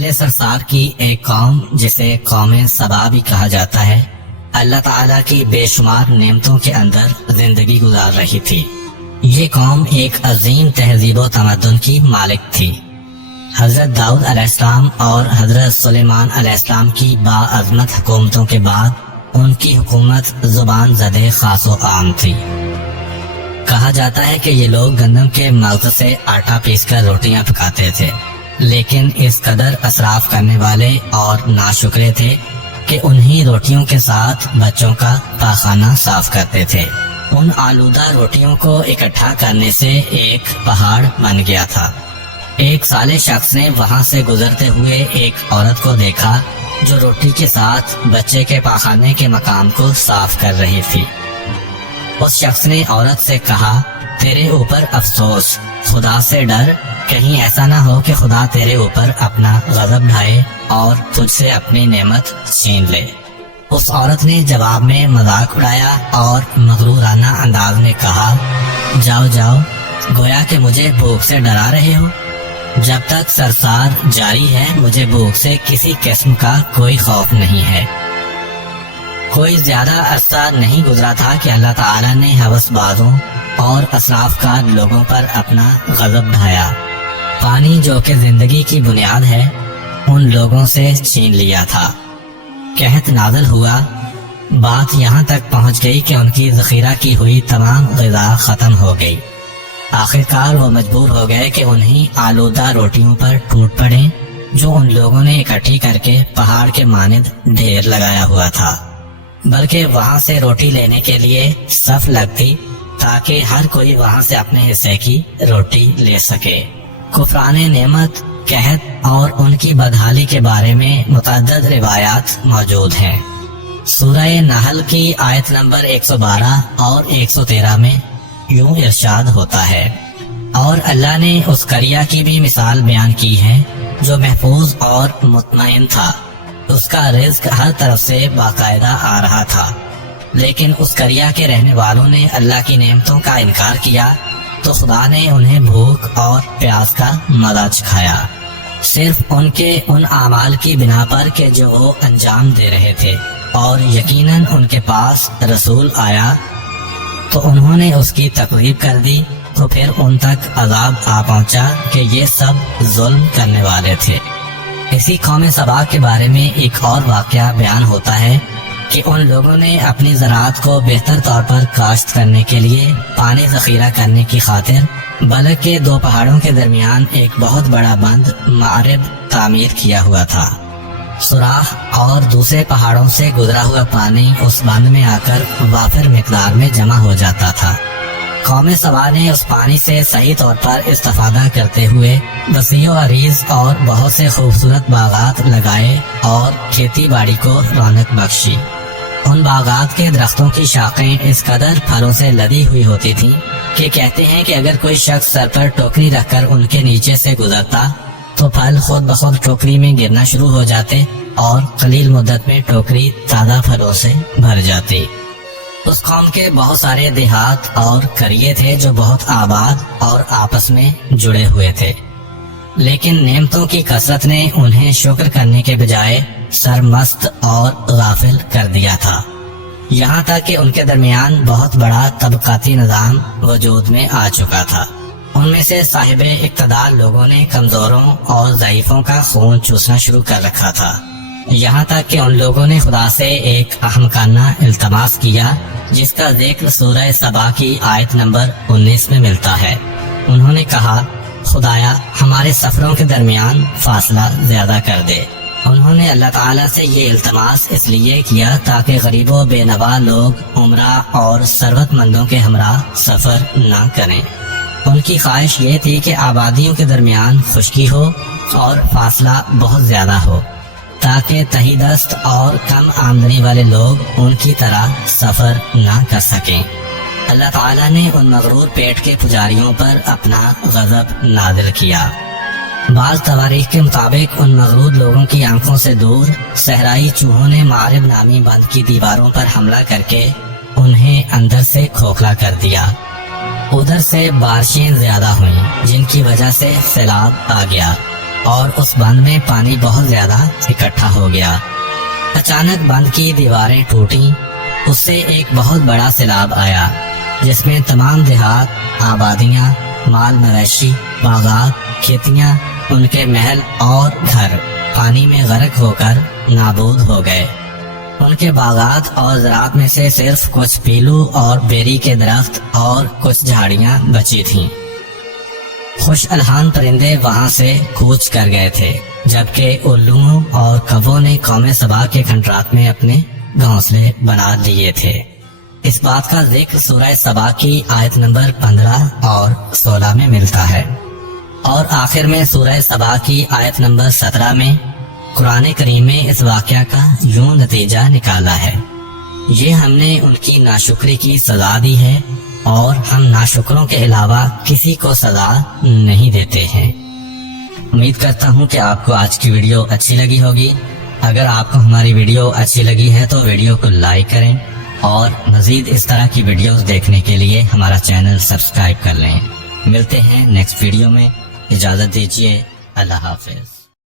پہلے سرسار کی ایک قوم جسے قوم سبا بھی کہا جاتا ہے، اللہ تعالیٰ کی بے شمار نعمتوں کے اندر زندگی گزار رہی تھی۔ یہ قوم ایک عظیم تہذیب و تمدن کی مالک تھی۔ حضرت داؤد علیہ السلام اور حضرت سلیمان علیہ السلام کی باعظمت حکومتوں کے بعد ان کی حکومت زبان زدے خاص و عام تھی۔ کہا جاتا ہے کہ یہ لوگ گندم کے مغز سے آٹا پیس کر روٹیاں پکاتے تھے، لیکن اس قدر اسراف کرنے والے اور ناشکرے تھے کہ انہی روٹیوں کے ساتھ بچوں کا پاخانہ صاف کرتے تھے۔ ان آلودہ روٹیوں کو اکٹھا کرنے سے ایک پہاڑ بن گیا تھا۔ ایک صالح شخص نے وہاں سے گزرتے ہوئے ایک عورت کو دیکھا جو روٹی کے ساتھ بچے کے پاخانے کے مقام کو صاف کر رہی تھی۔ اس شخص نے عورت سے کہا، تیرے اوپر افسوس، خدا سے ڈر، کہیں ایسا نہ ہو کہ خدا تیرے اوپر اپنا غضب ڈھائے اور تجھ سے اپنی نعمت چھین لے۔ اس عورت نے جواب میں مذاق اڑایا اور مغرورانہ انداز میں کہا، جاؤ جاؤ، گویا کہ مجھے بھوک سے ڈرا رہے ہو۔ جب تک سرسار جاری ہے مجھے بھوک سے کسی قسم کا کوئی خوف نہیں ہے۔ کوئی زیادہ عرصہ نہیں گزرا تھا کہ اللہ تعالیٰ نے ہوس بازوں اور اسراف کار لوگوں پر اپنا غضب ڈھایا۔ پانی جو کہ زندگی کی بنیاد ہے ان لوگوں سے چھین لیا تھا۔ قحط نازل ہوا، بات یہاں تک پہنچ گئی کہ ان کی ذخیرہ کی ہوئی تمام غذا ختم ہو گئی۔ آخرکار وہ مجبور ہو گئے کہ انہیں آلودہ روٹیوں پر ٹوٹ پڑیں جو ان لوگوں نے اکٹھی کر کے پہاڑ کے مانند ڈھیر لگایا ہوا تھا، بلکہ وہاں سے روٹی لینے کے لیے صف لگتی تاکہ ہر کوئی وہاں سے اپنے حصے کی روٹی لے سکے۔ کفران نعمت، قحط اور ان کی بدحالی کے بارے میں متعدد روایات موجود ہیں۔ سورہ نحل کی آیت نمبر 112 اور 113 میں یوں ارشاد ہوتا ہے، اور اللہ نے اس قریہ کی بھی مثال بیان کی ہے جو محفوظ اور مطمئن تھا، اس کا رزق ہر طرف سے باقاعدہ آ رہا تھا، لیکن اس قریہ کے رہنے والوں نے اللہ کی نعمتوں کا انکار کیا تو خدا نے انہیں بھوک اور پیاس کا مزہ چکھایا، صرف ان کے ان اعمال کی بنا پر کہ جو وہ انجام دے رہے تھے، اور یقیناً ان کے پاس رسول آیا تو انہوں نے اس کی تکذیب کر دی، تو پھر ان تک عذاب آ پہنچا کہ یہ سب ظلم کرنے والے تھے۔ اسی قوم سبا کے بارے میں ایک اور واقعہ بیان ہوتا ہے کہ ان لوگوں نے اپنی زراعت کو بہتر طور پر کاشت کرنے کے لیے پانی ذخیرہ کرنے کی خاطر بلک کے دو پہاڑوں کے درمیان ایک بہت بڑا بند معرب تعمیر کیا ہوا تھا۔ سوراخ اور دوسرے پہاڑوں سے گزرا ہوا پانی اس بند میں آ کر وافر مقدار میں جمع ہو جاتا تھا۔ قوم سبا نے اس پانی سے صحیح طور پر استفادہ کرتے ہوئے وسیع و عریض اور بہت سے خوبصورت باغات لگائے اور کھیتی باڑی کو رونق بخشی۔ ان باغات کے درختوں کی شاخیں اس قدر پھلوں سے لدی ہوئی ہوتی تھیں کہ کہتے ہیں کہ اگر کوئی شخص سر پر ٹوکری رکھ کر ان کے نیچے سے گزرتا تو پھل خود بخود ٹوکری میں گرنا شروع ہو جاتے اور قلیل مدت میں ٹوکری تازہ پھلوں سے بھر جاتی۔ اس قوم کے بہت سارے دیہات اور قریے تھے جو بہت آباد اور آپس میں جڑے ہوئے تھے، لیکن نعمتوں کی کثرت نے انہیں شکر کرنے کے بجائے سرمست اور غافل کر دیا تھا، یہاں تک کہ ان کے درمیان بہت بڑا طبقاتی نظام وجود میں آ چکا تھا۔ ان میں سے صاحب اقتدار لوگوں نے کمزوروں اور ضعیفوں کا خون چوسنا شروع کر رکھا تھا، یہاں تک کہ ان لوگوں نے خدا سے ایک احمقانہ التماس کیا جس کا ذکر سورہ سبا کی آیت نمبر 19 میں ملتا ہے۔ انہوں نے کہا، خدایا ہمارے سفروں کے درمیان فاصلہ زیادہ کر دے۔ انہوں نے اللہ تعالیٰ سے یہ التماس اس لیے کیا تاکہ غریب و بے نوا لوگ عمرہ اور ثروت مندوں کے ہمراہ سفر نہ کریں۔ ان کی خواہش یہ تھی کہ آبادیوں کے درمیان خشکی ہو اور فاصلہ بہت زیادہ ہو تاکہ تہی دست اور کم آمدنی والے لوگ ان کی طرح سفر نہ کر سکیں۔ اللہ تعالیٰ نے ان مغرور پیٹ کے پجاریوں پر اپنا غضب نازل کیا۔ بعض تواریخ کے مطابق ان مغرور لوگوں کی آنکھوں سے دور صحرائی چوہوں نے معرب نامی بند کی دیواروں پر حملہ کر کے انہیں اندر سے کھوکھلا کر دیا۔ ادھر سے بارشیں زیادہ ہوئیں جن کی وجہ سے سیلاب آ گیا۔ اور اس بند میں پانی بہت زیادہ اکٹھا ہو گیا۔ اچانک بند کی دیواریں ٹوٹیں، اس سے ایک بہت بڑا سیلاب آیا جس میں تمام دیہات، آبادیاں، مال مویشی، باغات، کھیتیاں، ان کے محل اور گھر پانی میں غرق ہو کر نابود ہو گئے۔ ان کے باغات اور زراعت میں سے صرف کچھ پیلو اور بیری کے درخت اور کچھ جھاڑیاں بچی تھیں۔ خوش الحان پرندے وہاں سے کوچ کر گئے تھے، جبکہ الوؤں اور کبوں نے قوم سبا کے کھنڈرات میں اپنے گھونسلے بنا لیے تھے۔ اس بات کا ذکر سورہ سبا کی آیت نمبر 15 اور 16 میں ملتا ہے، اور آخر میں سورہ سبا کی آیت نمبر 17 میں قرآن کریم میں اس واقعہ کا یوں نتیجہ نکالا ہے: یہ ہم نے ان کی ناشکری کی سزا دی ہے اور ہم ناشکروں کے علاوہ کسی کو سزا نہیں دیتے ہیں۔ امید کرتا ہوں کہ آپ کو آج کی ویڈیو اچھی لگی ہوگی۔ اگر آپ کو ہماری ویڈیو اچھی لگی ہے تو ویڈیو کو لائک کریں اور مزید اس طرح کی ویڈیوز دیکھنے کے لیے ہمارا چینل سبسکرائب کر لیں۔ ملتے ہیں نیکسٹ ویڈیو میں، اجازت دیجیے، اللہ حافظ۔